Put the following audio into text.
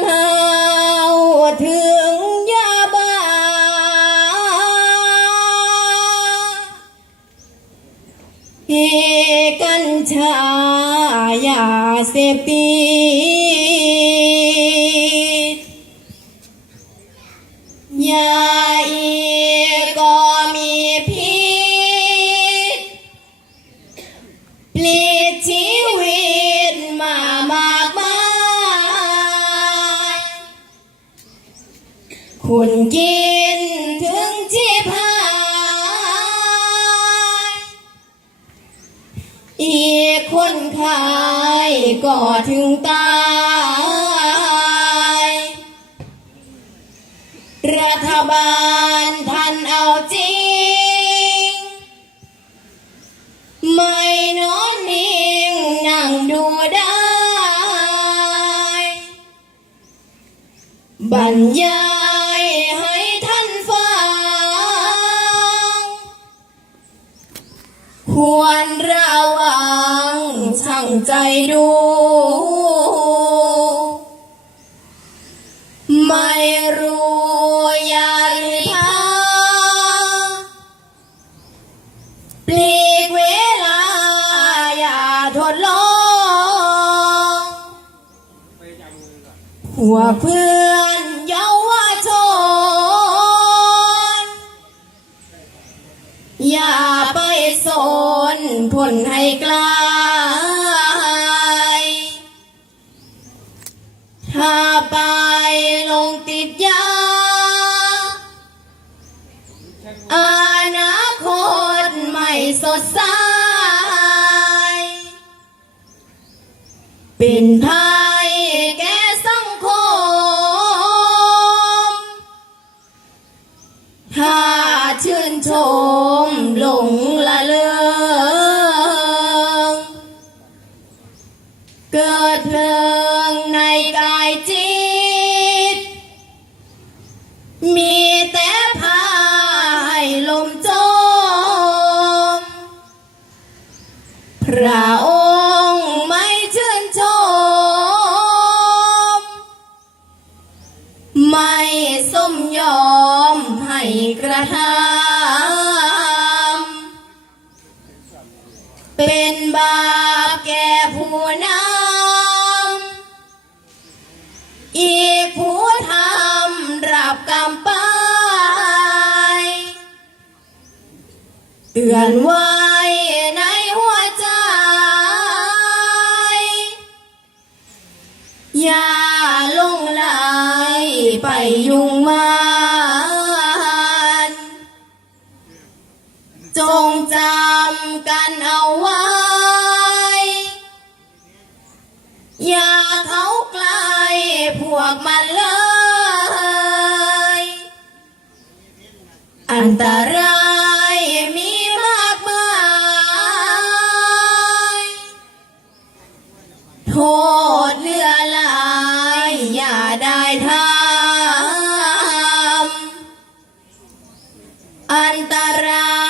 เล่าถึงยาบ้าเฮกัญชายาเสพติด คุณกินถึงชีพายอีกคนขายก็ถึงตาย รัฐบาลท่านเอาจริง ไม่นอนนิ่งนั่งดูได้ บรรยา ควรระวังช่างใจดู ไม่รู้ยาหรือทาปลีกเวลา อย่าทดลองหัวเพื่อ นให้ไกลถ้าไปลงติดยาอนาคตไม่สดใส เป็นภัยแก่สังคม ถ้าชื่นชม พระองค์ไม่ชื่นชม ไม่สมยอมให้กระทำเป็นบาปแก่ผู้นำอีกผู้ทำรับกรรมไป เตือนไว้ใย่าลงไหลไปยุงมันจงจำกันเอาไว้ อย่าเขาใกลพวกมันเลย อันตรายมีมากมายโทษ Antarra.